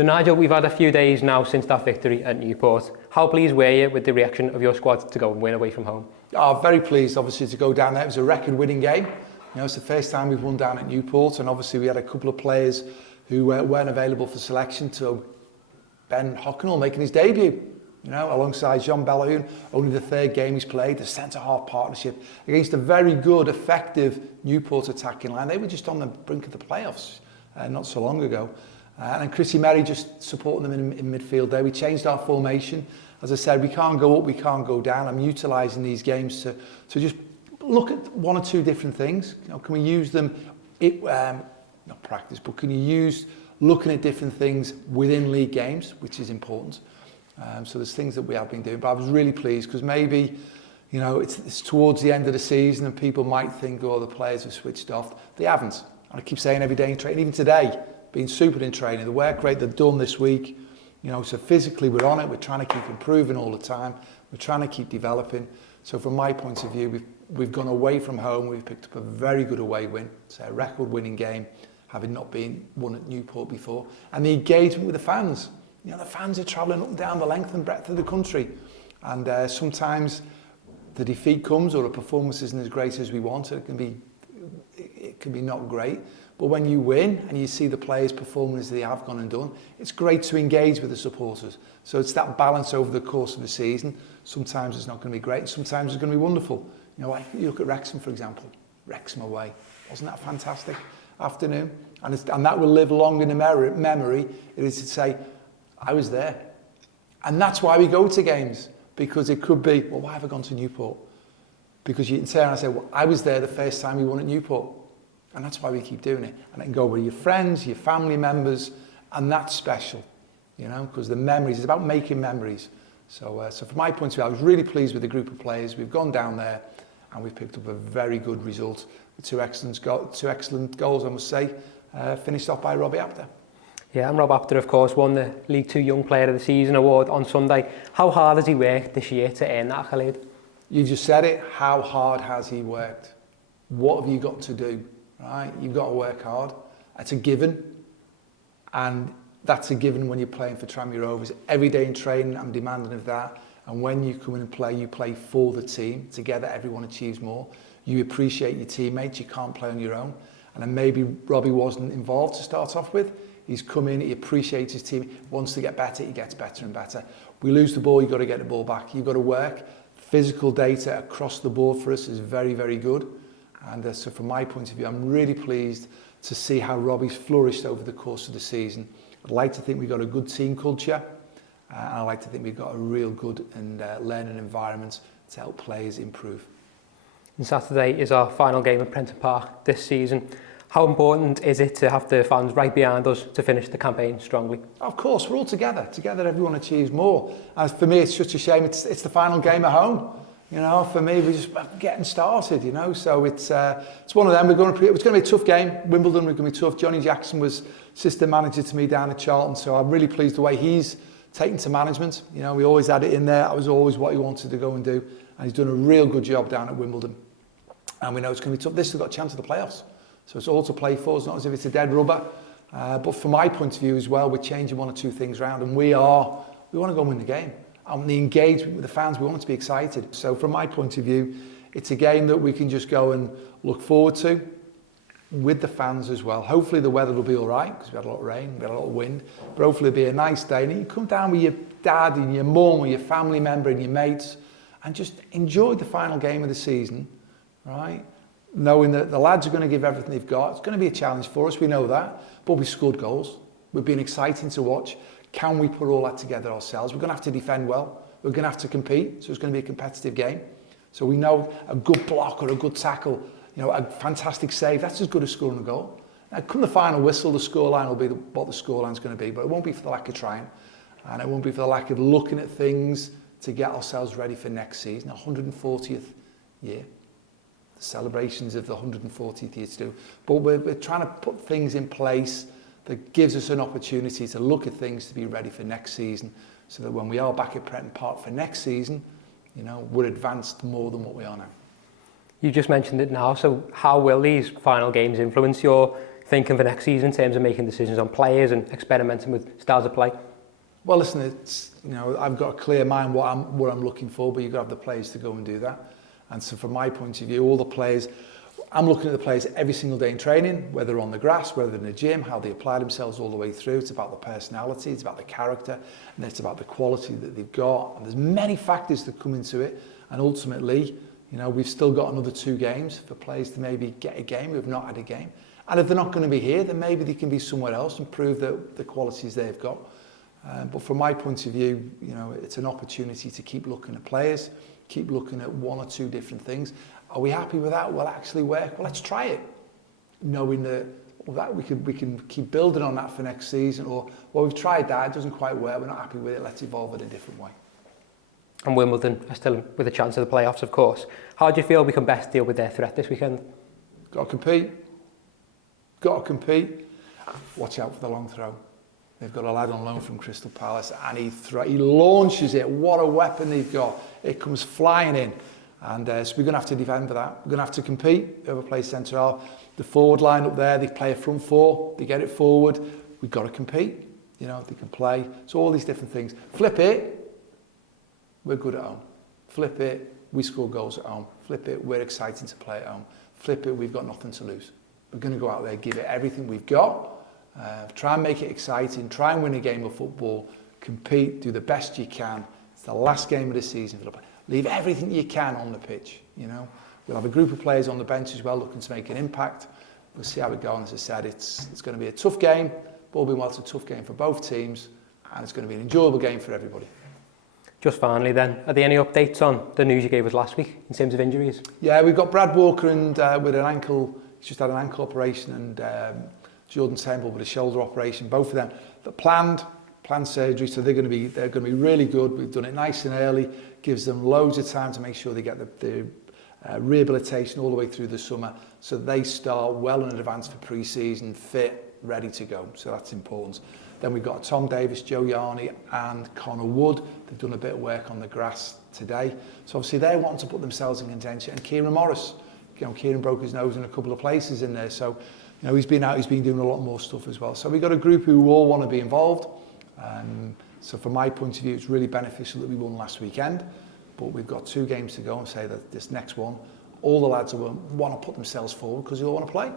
So Nigel, we've had a few days now since that victory at Newport. How pleased were you with the reaction of your squad to go and win away from home? Oh, very pleased, obviously, to go down there. It was a record-winning game. It's the first time we've won down at Newport, and obviously we had a couple of players who weren't available for selection. So 𝗦𝗢𝗨𝗥𝗧 making his debut, alongside Jean Bellahun, only the third game he's played, the centre-half partnership against a very good, effective Newport attacking line. They were just on the brink of the playoffs not so long ago. And then 𝗬𝗢𝗨𝗦𝗢𝗧 just supporting them in midfield there. We changed our formation. As I said, we can't go up, we can't go down. I'm utilising these games to just look at one or two different things. Can we use them, not practice, but can you use looking at different things within league games, which is important. So there's things that we have been doing, but I was really pleased because maybe, it's towards the end of the season and people might think, oh, the players have switched off. They haven't. And I keep saying every day in training, even today, being super in training, the work rate they've done this week, so physically we're on it, we're trying to keep improving all the time, we're trying to keep developing. So from my point of view, we've gone away from home, we've picked up a very good away win, it's a record-winning game, having not been won at Newport before. And the engagement with the fans. The fans are travelling up and down the length and breadth of the country. And sometimes the defeat comes or the performance isn't as great as we want. It can be not great. But when you win and you see the players performing as they have gone and done, it's great to engage with the supporters. So it's that balance over the course of the season. Sometimes it's not going to be great, sometimes it's going to be wonderful. Like you look at Wrexham, for example. Wrexham away. Wasn't that a fantastic afternoon? And that will live long in the memory. It is to say, I was there. And that's why we go to games. Because it could be, well, why have I gone to Newport? Because you can turn and say, well, I was there the first time we won at Newport. And that's why we keep doing it. And it can go with your friends, your family members, and that's special, because the memories, it's about making memories. So from my point of view, I was really pleased with the group of players. We've gone down there and we've picked up a very good result. Two excellent goals, I must say, finished off by Robbie Apter. Yeah, and Rob Apter, of course, won the League 2 Young Player of the Season award on Sunday. How hard has he worked this year to earn that accolade? You just said it. How hard has he worked? What have you got to do? Right? You've got to work hard. That's a given. And that's a given when you're playing for Tranmere Rovers. Every day in training, I'm demanding of that. And when you come in and play, you play for the team. Together, everyone achieves more. You appreciate your teammates. You can't play on your own. And then maybe Robbie wasn't involved to start off with. He's come in, he appreciates his team, wants to get better, he gets better and better. We lose the ball, you've got to get the ball back. You've got to work. Physical data across the board for us is very, very good. And so from my point of view, I'm really pleased to see how Robbie's flourished over the course of the season. I'd like to think we've got a good team culture. And I like to think we've got a real good and learning environment to help players improve. And Saturday is our final game at Prenton Park this season. How important is it to have the fans right behind us to finish the campaign strongly? Of course, we're all together. Together, everyone achieves more. And for me, it's such a shame. It's the final game at home. For me, we're just getting started. So it's one of them. It's going to be a tough game. Wimbledon, we're going to be tough. Johnny Jackson was assistant manager to me down at Charlton, so I'm really pleased the way he's taken to management. We always had it in there. I was always what he wanted to go and do, and he's done a real good job down at Wimbledon. And we know it's going to be tough. This has got a chance of the playoffs. So it's all to play for. It's not as if it's a dead rubber. But from my point of view as well, we're changing one or two things around. And we want to go and win the game. And the engagement with the fans, we want it to be excited. So from my point of view, it's a game that we can just go and look forward to with the fans as well. Hopefully the weather will be all right, because we had a lot of rain, we had a lot of wind. But hopefully it'll be a nice day. And you come down with your dad and your mum or your family member and your mates and just enjoy the final game of the season, right? Knowing that the lads are going to give everything they've got. It's going to be a challenge for us, we know that, but we've scored goals. We've been exciting to watch. Can we put all that together ourselves? We're going to have to defend well. We're going to have to compete, so it's going to be a competitive game. So we know a good block or a good tackle, a fantastic save, that's as good as scoring a goal. Now, come the final whistle, the scoreline will be what the scoreline's going to be, but it won't be for the lack of trying, and it won't be for the lack of looking at things to get ourselves ready for next season, 140th year. Celebrations of the 140th year to do, but we're trying to put things in place that gives us an opportunity to look at things to be ready for next season, so that when we are back at Prenton Park for next season, we're advanced more than what we are now. You just mentioned it now, so how will these final games influence your thinking for next season in terms of making decisions on players and experimenting with styles of play? Well, listen, it's, I've got a clear mind what I'm looking for, but you've got to have the players to go and do that. And so from my point of view, all the players, I'm looking at the players every single day in training, whether on the grass, whether in the gym, how they apply themselves all the way through. It's about the personality, it's about the character, and it's about the quality that they've got. And there's many factors that come into it. And ultimately, we've still got another 2 games for players to maybe get a game who have not had a game. And if they're not going to be here, then maybe they can be somewhere else and prove that the qualities they've got. But from my point of view, it's an opportunity to keep looking at players, keep looking at 1 or 2 different things. Are we happy with that? Will it actually work? Well, let's try it. Knowing that we can keep building on that for next season, or, well, we've tried that, it doesn't quite work, we're not happy with it, let's evolve it a different way. And Wimbledon are still with a chance of the playoffs, of course. How do you feel we can best deal with their threat this weekend? Got to compete. Got to compete. Watch out for the long throw. They've got a lad on loan from Crystal Palace, and he launches it. What a weapon they've got. It comes flying in. And so we're going to have to defend for that. We're going to have to compete. Whoever plays centre half. The forward line up there, they play a front 4. They get it forward. We've got to compete. They can play. So all these different things. Flip it. We're good at home. Flip it. We score goals at home. Flip it. We're exciting to play at home. Flip it. We've got nothing to lose. We're going to go out there, give it everything we've got. Try and make it exciting, try and win a game of football, compete, do the best you can. It's the last game of the season for the play. Leave everything you can on the pitch, We'll have a group of players on the bench as well looking to make an impact. We'll see how it goes. As I said, it's going to be a tough game. All being well, it's a tough game for both teams, and it's going to be an enjoyable game for everybody. Just finally then, are there any updates on the news you gave us last week in terms of injuries? Yeah, we've got Brad Walker and with an ankle, he's just had an ankle operation, and Jordan Temple with a shoulder operation, both of them. The planned surgery, so they're going to be really good. We've done it nice and early, gives them loads of time to make sure they get the rehabilitation all the way through the summer, so they start well in advance for pre-season, fit, ready to go. So that's important. Then we've got Tom Davis, Joe Yarney and Connor Wood. They've done a bit of work on the grass today. So obviously they want to put themselves in contention. And Kieran Morris, Kieran broke his nose in a couple of places in there. So he's been out, he's been doing a lot more stuff as well. So we've got a group who all want to be involved. So from my point of view, it's really beneficial that we won last weekend. But we've got 2 games to go, and say that this next one, all the lads want to put themselves forward because they all want to play.